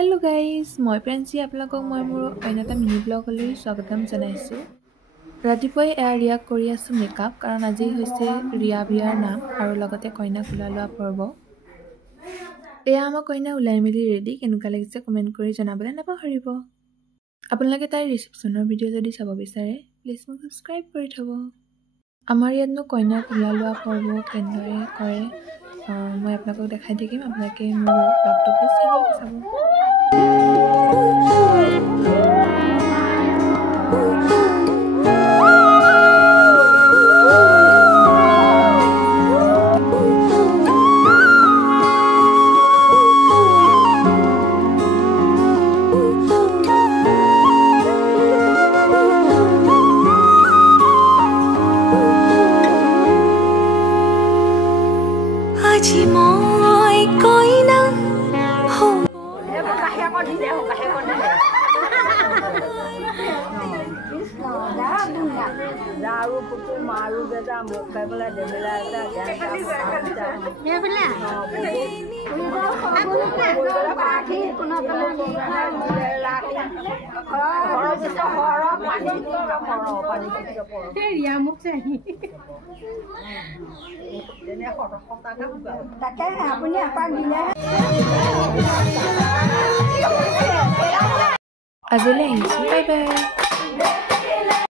Hello guys मैं प्रेन्सी आपलोक मैं मोर अन्यता mini ब्लगলৈ स्वागतम जनाइছো रातिपुৱাই ৰিয়াক কৰি আছো মেকআপ কাৰণ আজি হৈছে ৰিয়া বিয়াৰ নাম আৰু লগতে কইনা ফুলা লোৱা পৰ্ব এয়া আমাৰ কইনা উলাই মেলি ৰেডি কেনেকুৱা লাগিছে কমেন্ট কৰি জনাবলৈ নাপাহৰিব আপোনালোকে তাই ৰিসেপচনৰ ভিডিও যদি চাব বিচাৰে প্লিজ মোক সাবস্ক্ৰাইব কৰি থব আমাৰ ইয়াতনো কইনা ফুলা লোৱা পৰ্ব কেনেদৰে কৰে মই আপোনালোকক দেখাই থাকিম আপোনালোকে মোৰ ব্লগটো প্লিজ চাব Daru putu maru beda mukai bela debela ada Azulay, bye bye.